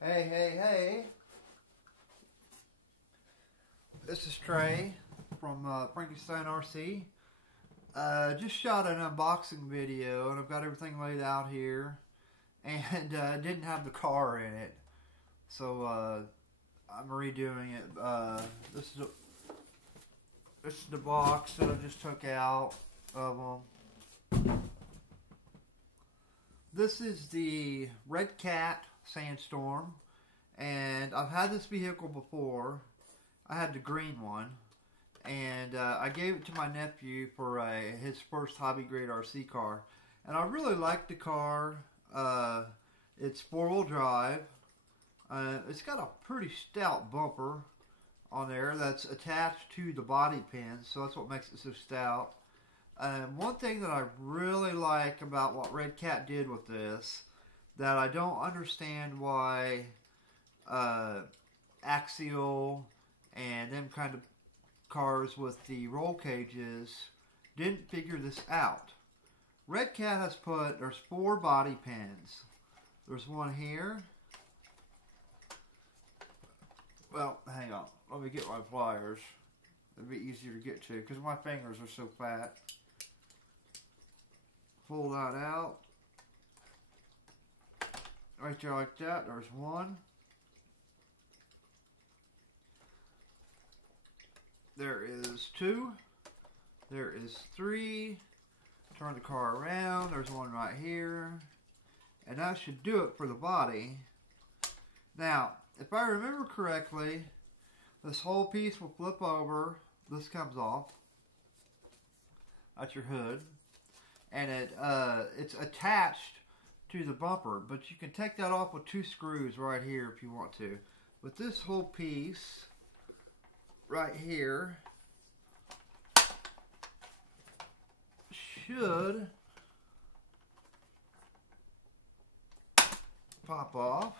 Hey. This is Trey from Frankenstein RC. Just shot an unboxing video and I've got everything laid out here. And didn't have the car in it. So I'm redoing it. This is the box that I just took out of them. This is the redcat sandstorm, and I've had this vehicle before. I had the green one, and I gave it to my nephew for his first hobby grade RC car, and I really like the car. It's 4-wheel drive. It's got a pretty stout bumper on there that's attached to the body pin, so that's what makes it so stout. One thing that I really like about what redcat did with this, that I don't understand why Axial and them kind of cars with the roll cages didn't figure this out. Redcat has there's 4 body pins. There's one here. Well, hang on. Let me get my pliers. It'd be easier to get to because my fingers are so fat. Pull that out. Right there like that. There's one. There is 2. There is 3. Turn the car around. There's one right here. And that should do it for the body. Now, if I remember correctly, this whole piece will flip over. This comes off. That's your hood. And it's attached to the bumper, but you can take that off with 2 screws right here if you want to. But this whole piece right here should pop off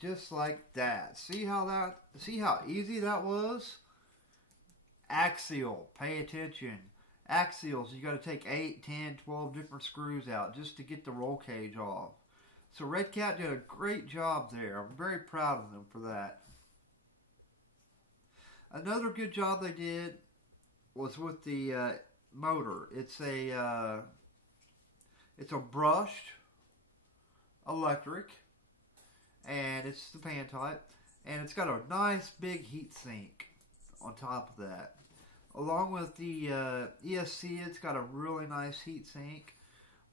just like that. See how easy that was? Axial, pay attention. Axials, you got to take 8, 10, 12 different screws out just to get the roll cage off. So redcat did a great job there. I'm very proud of them for that. Another good job they did was with the motor. It's a brushed electric, and it's the pan type, and it's got a nice big heat sink on top of that. Along with the ESC, it's got a really nice heat sink.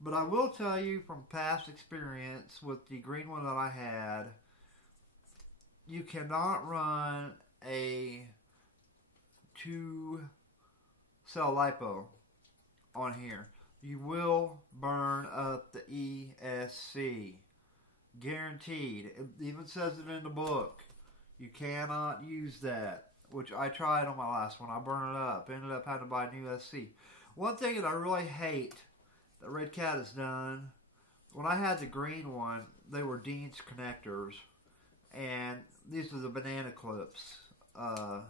But I will tell you from past experience with the green one that I had, you cannot run a 2-cell LiPo on here. You will burn up the ESC. Guaranteed. It even says it in the book. You cannot use that. Which I tried on my last one. I burned it up. Ended up having to buy a new SC. One thing that I really hate that redcat has done, when I had the green one, they were Dean's connectors. And these are the banana clips for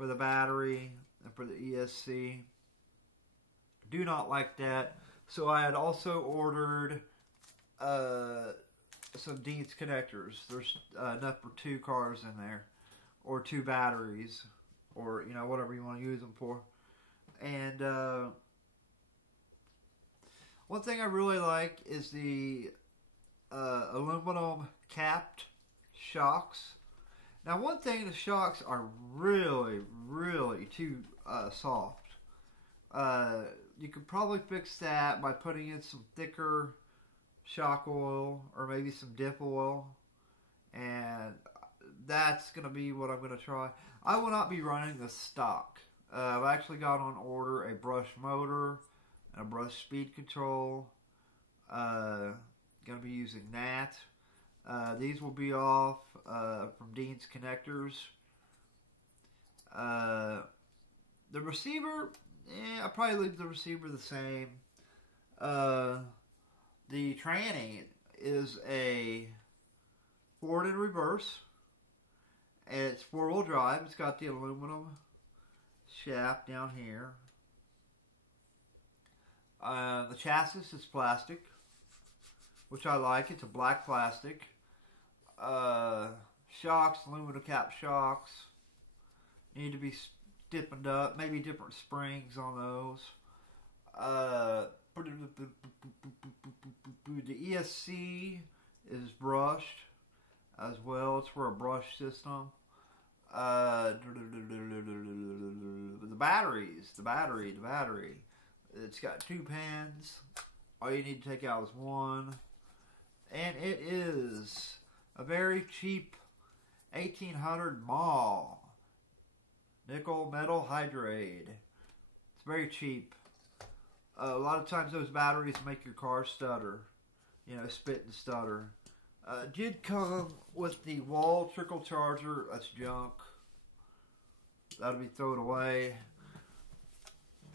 the battery and for the ESC. Do not like that. So I had also ordered some Dean's connectors. There's enough for 2 cars in there. Or 2 batteries, or whatever you want to use them for. And one thing I really like is the aluminum capped shocks. Now, one thing, the shocks are really, really too soft. You could probably fix that by putting in some thicker shock oil or maybe some dip oil, and that's going to be what I'm going to try. I will not be running the stock. I've actually got on order a brush motor and a brush speed control. Going to be using that. These will be off from Dean's connectors. The receiver, I'll probably leave the receiver the same. The tranny is a forward and reverse. It's 4-wheel drive. It's got the aluminum shaft down here. The chassis is plastic. which I like. It's a black plastic. Shocks, aluminum cap shocks. Need to be stiffened up. Maybe different springs on those. The ESC is brushed as well. It's for a brush system. The batteries. The battery. It's got 2 pins. All you need to take out is one. And it is a very cheap 1800 mAh nickel metal hydride. It's very cheap. A lot of times those batteries make your car stutter. You know, spit and stutter. Did come with the wall trickle charger. That's junk. That'll be thrown away.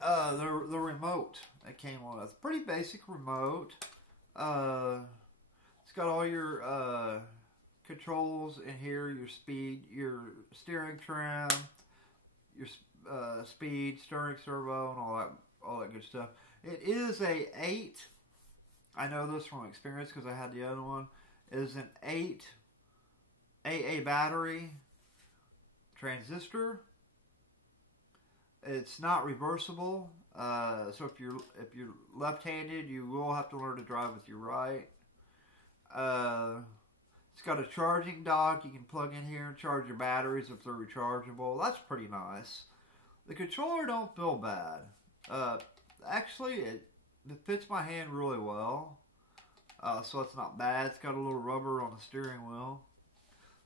The remote that came with. Pretty basic remote. It's got all your controls in here. Your speed, your steering trim, your speed, steering servo, and all that good stuff. It is a 8. I know this from experience because I had the other one. It is an 8 AA battery transistor. It's not reversible, so if you're left-handed, you will have to learn to drive with your right. It's got a charging dock. You can plug in here and charge your batteries if they're rechargeable. That's pretty nice. The controller don't feel bad. Actually, it fits my hand really well, so it's not bad. It's got a little rubber on the steering wheel,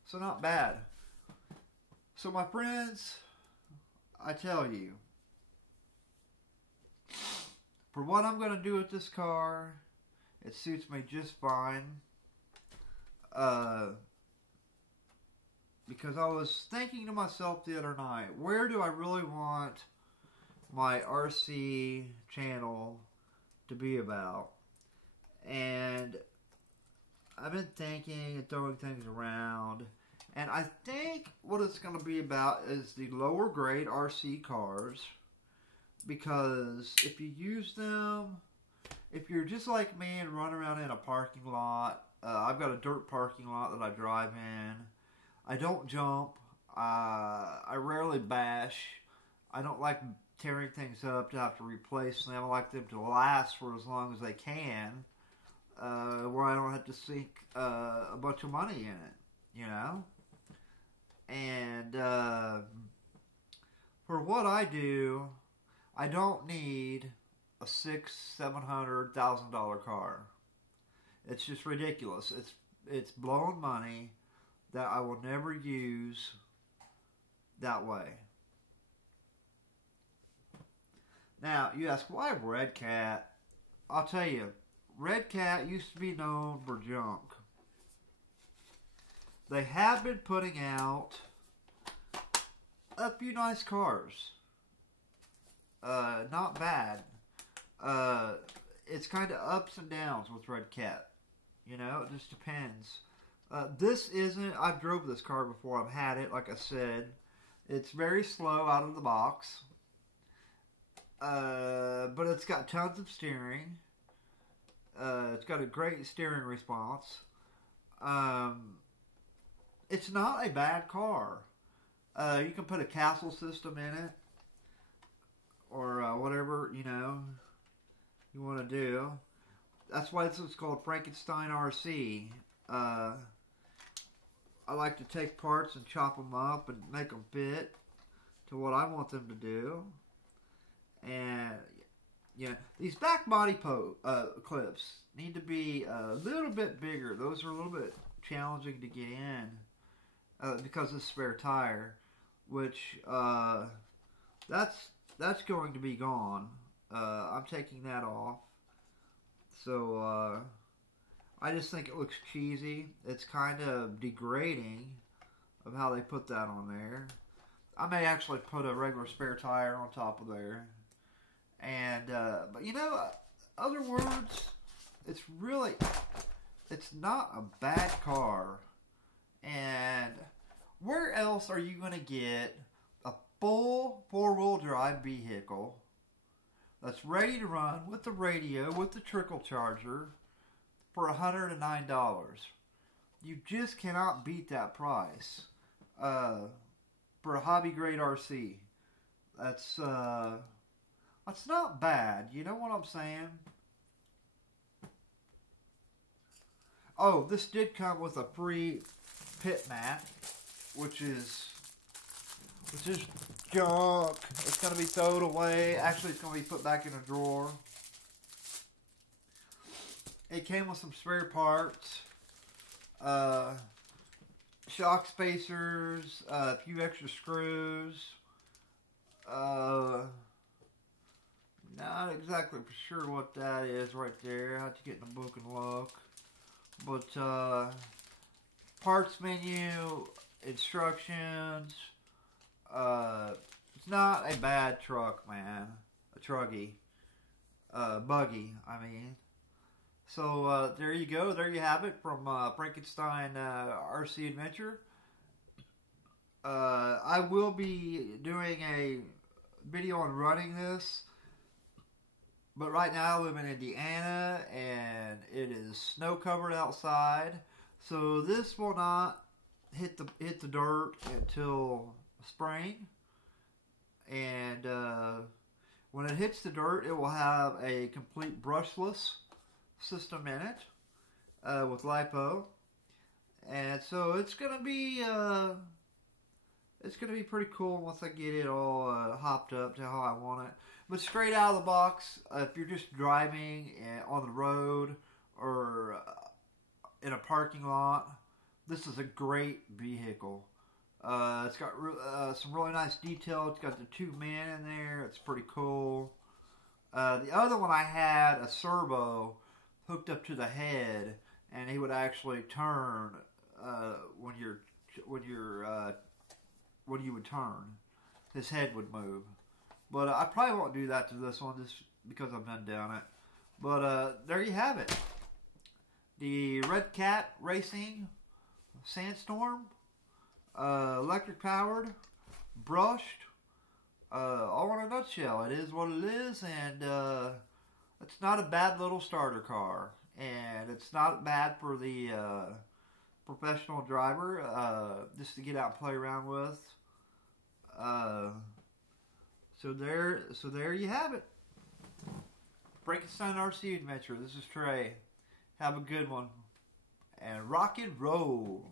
so not bad. So my friends, I tell you, for what I'm going to do with this car, it suits me just fine. Because I was thinking to myself the other night, where do I really want my RC channel to be about? And I've been thinking and throwing things around, and I think what it's going to be about is the lower grade RC cars, because if you use them, if you're just like me and run around in a parking lot, I've got a dirt parking lot that I drive in. I don't jump. I rarely bash. I don't like tearing things up to have to replace them. I like them to last for as long as they can, where I don't have to sink a bunch of money in it, you know? And for what I do, I don't need a $600,000-$700,000 car. It's just ridiculous. It's blowing money that I will never use that way. Now, you ask, why redcat? I'll tell you, redcat used to be known for junk. They have been putting out a few nice cars. Not bad. It's kind of ups and downs with redcat. You know, it just depends. This isn't, I've drove this car before, I've had it, like I said. It's very slow out of the box. But it's got tons of steering. It's got a great steering response. It's not a bad car. You can put a castle system in it, or whatever, you know, you want to do. That's why this is called Frankenstein RC. I like to take parts and chop them up and make them fit to what I want them to do. And yeah, these back body clips need to be a little bit bigger. Those are a little bit challenging to get in because of the spare tire, which that's going to be gone. I'm taking that off. So I just think it looks cheesy. It's kind of degrading of how they put that on there. I may actually put a regular spare tire on top of there. And but you know, other words, it's not a bad car. And where else are you going to get a full 4-wheel drive vehicle that's ready to run with the radio, with the trickle charger, for $109. You just cannot beat that price for a hobby grade RC. That's not bad. You know what I'm saying? Oh, this did come with a free pit mat, which is junk. It's gonna be thrown away. Actually, it's gonna be put back in a drawer. It came with some spare parts, shock spacers, a few extra screws. Not exactly for sure what that is right there. I have to get in the book and look. But parts menu, instructions. It's not a bad truck, man. A truggy. Buggy, I mean. So there you go. There you have it from Frankenstein RC Adventure. I will be doing a video on running this. But right now I live in Indiana and it is snow covered outside. So this will not hit the dirt until spring. And when it hits the dirt, it will have a complete brushless system in it with lipo. And so it's gonna be pretty cool once I get it all hopped up to how I want it. But straight out of the box, if you're just driving on the road or in a parking lot, this is a great vehicle. It's got some really nice detail. It's got the two men in there. It's pretty cool. The other one I had a servo hooked up to the head, and he would actually turn when you would turn. His head would move. But I probably won't do that to this one just because I've done it. But there you have it. The Redcat Racing Sandstorm. Electric powered. Brushed. All in a nutshell. It is what it is. And it's not a bad little starter car. And it's not bad for the professional driver just to get out and play around with. So there you have it. Frankenstein RC Adventure. This is Trey. Have a good one. And rock and roll.